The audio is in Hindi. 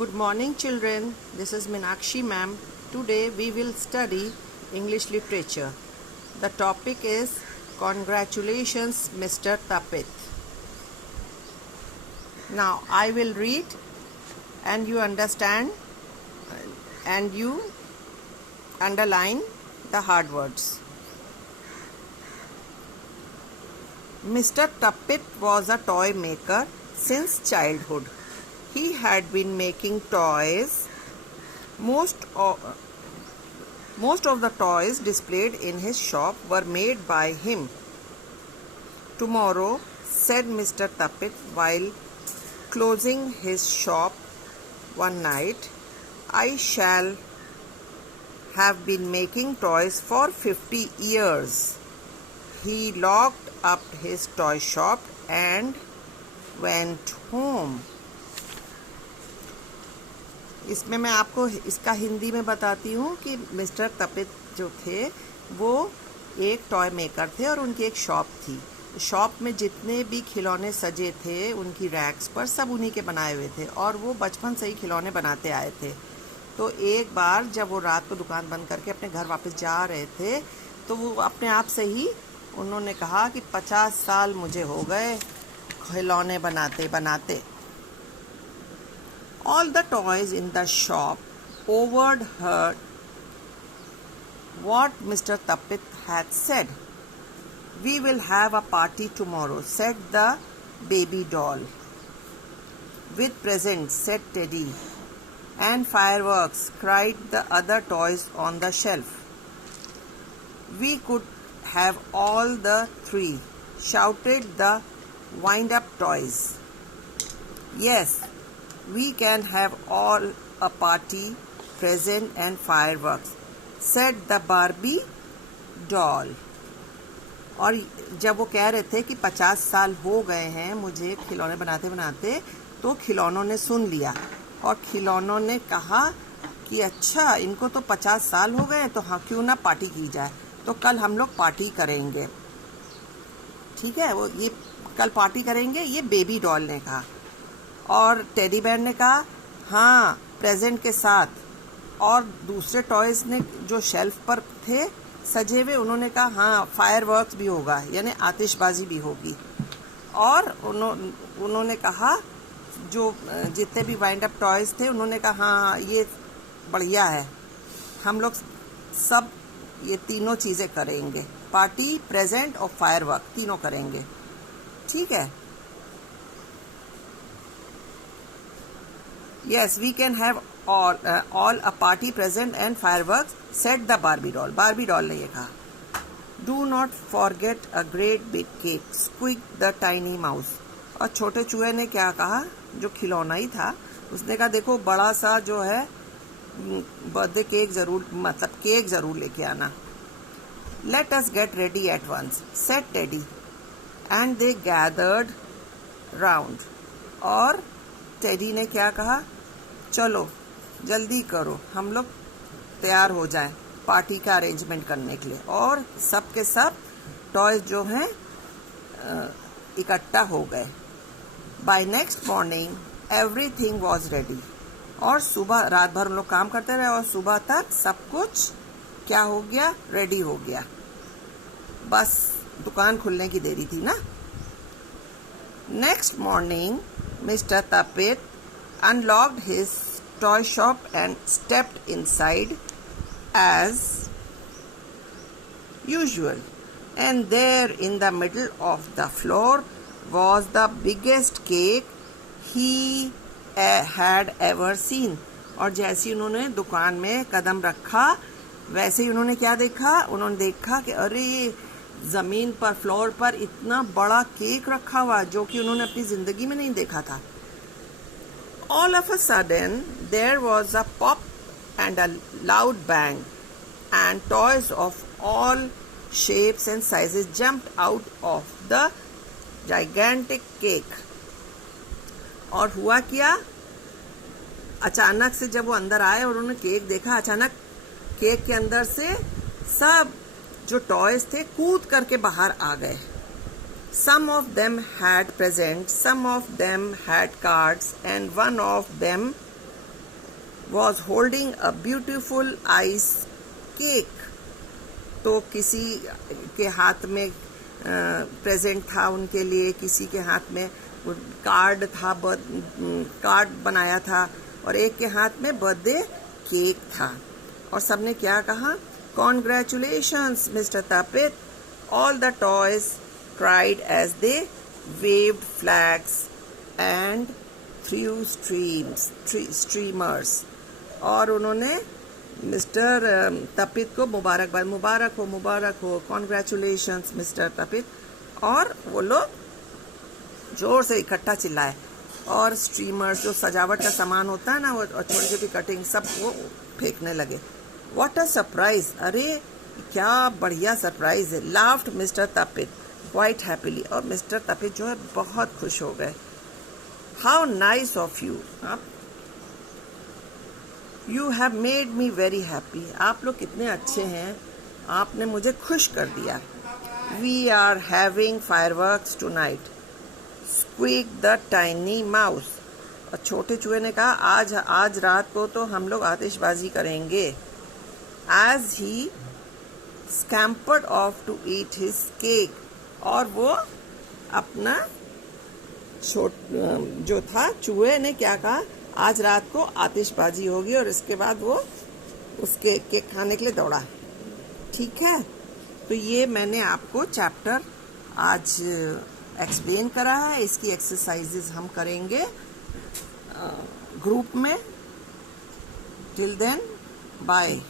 Good morning children, this is Meenakshi ma'am. Today we will study English literature. The topic is Congratulations Mr. Tapit. Now I will read and you understand and you underline the hard words. Mr. Tapit was a toy maker since childhood. He had been making toys. Most of the toys displayed in his shop were made by him. Tomorrow, said Mr. Tapit while closing his shop one night, I shall have been making toys for 50 years. He locked up his toy shop and went home. इसमें मैं आपको इसका हिंदी में बताती हूँ कि मिस्टर तपित जो थे वो एक टॉय मेकर थे और उनकी एक शॉप थी. शॉप में जितने भी खिलौने सजे थे उनकी रैक्स पर सब उन्हीं के बनाए हुए थे और वो बचपन से ही खिलौने बनाते आए थे. तो एक बार जब वो रात को दुकान बंद करके अपने घर वापस जा रहे थे तो वो अपने आप से ही उन्होंने कहा कि 50 साल मुझे हो गए खिलौने बनाते बनाते. All the toys in the shop overheard what Mr. Tapit had said. We will have a party tomorrow, said the baby doll. With presents, said Teddy. And fireworks, cried the other toys on the shelf. We could have all the three, shouted the wind-up toys. Yes, we can have all a party, present and fireworks, said the Barbie doll. और जब वो कह रहे थे कि 50 साल हो गए हैं मुझे खिलौने बनाते बनाते, तो खिलौनों ने सुन लिया और खिलौनों ने कहा कि अच्छा इनको तो 50 साल हो गए हैं तो हाँ क्यों ना पार्टी की जाए, तो कल हम लोग पार्टी करेंगे. ठीक है, वो ये कल पार्टी करेंगे, ये बेबी डॉल ने कहा. और टेडी बेयर ने कहा हाँ प्रेजेंट के साथ. और दूसरे टॉयज ने जो शेल्फ पर थे सजे हुए उन्होंने कहा हाँ फायरवर्क्स भी होगा, यानी आतिशबाजी भी होगी. और उन्होंने कहा जो जितने भी वाइंड अप टॉयज थे उन्होंने कहा हाँ ये बढ़िया है, हम लोग सब ये तीनों चीज़ें करेंगे, पार्टी प्रेजेंट और फायरवर्क तीनों करेंगे. ठीक है. Yes, we can have all a party present and fireworks, said the Barbie doll. Barbie doll ने ये कहा. Do not forget a great big cake, squeaked the tiny mouse. और छोटे चूहे ने क्या कहा, जो खिलौना ही था उसने कहा देखो बड़ा सा जो है बर्थडे केक जरूर, मतलब केक जरूर लेके आना. Let us get ready at once, said Teddy. And they gathered round. और टेडी ने क्या कहा, चलो जल्दी करो हम लोग तैयार हो जाएं पार्टी का अरेंजमेंट करने के लिए. और सब के सब टॉयज जो हैं इकट्ठा हो गए. By next morning everything was ready. और सुबह रात भर हम लोग काम करते रहे और सुबह तक सब कुछ क्या हो गया, रेडी हो गया. बस दुकान खुलने की देरी थी ना. Next morning Mr. Tapit unlocked his toy shop and stepped inside as usual. And there in the middle of the floor was the biggest cake he had ever seen. और जैसे उन्होंने दुकान में कदम रखा वैसे ही उन्होंने क्या देखा, उन्होंने देखा कि अरे जमीन पर फ्लोर पर इतना बड़ा केक रखा हुआ जो कि उन्होंने अपनी जिंदगी में नहीं देखा था. All of a sudden there was a pop and a loud bang and toys of all shapes and sizes jumped out of the gigantic cake. और हुआ क्या, अचानक से जब वो अंदर आए और उन्होंने केक देखा, अचानक केक के अंदर से सब जो टॉयज थे कूद करके बाहर आ गए. Some of them had presents, some of them had cards, and one of them was holding a beautiful ice cake. तो किसी के हाथ में प्रेजेंट था उनके लिए, किसी के हाथ में कार्ड था, कार्ड बनाया था, और एक के हाथ में बर्थडे केक था. और सबने क्या कहा? Congratulations, Mr. Tapit. All the toys cried as they waved flags and threw streamers. और उन्होंने मिस्टर तपित को मुबारकबाद, मुबारक हो, कॉन्ग्रेचुलेशंस मिस्टर तपित. और वो लोग जोर से इकट्ठा चिल्लाए, और स्ट्रीमर्स जो सजावट का सामान होता है ना, वो छोटी छोटी कटिंग सब वो फेंकने लगे. व्हाट अ सरप्राइज, अरे क्या बढ़िया सरप्राइज है. Laughed mister Tapit quite happily. और मिस्टर तपित जो है बहुत खुश हो गए. हाउ नाइस ऑफ यू, आप you have made me very happy. आप लोग कितने अच्छे हैं, आपने मुझे खुश कर दिया. We are having fireworks tonight, squeak the tiny mouse. और छोटे चूहे ने कहा आज रात को तो हम लोग आतिशबाजी करेंगे. As he scampered off to eat his cake. और वो अपना जो था चूहे ने क्या कहा, आज रात को आतिशबाजी होगी, और इसके बाद वो उसके केक खाने के लिए दौड़ा. ठीक है, तो ये मैंने आपको चैप्टर आज एक्सप्लेन करा है. इसकी एक्सरसाइजेस हम करेंगे ग्रुप में. Till then bye.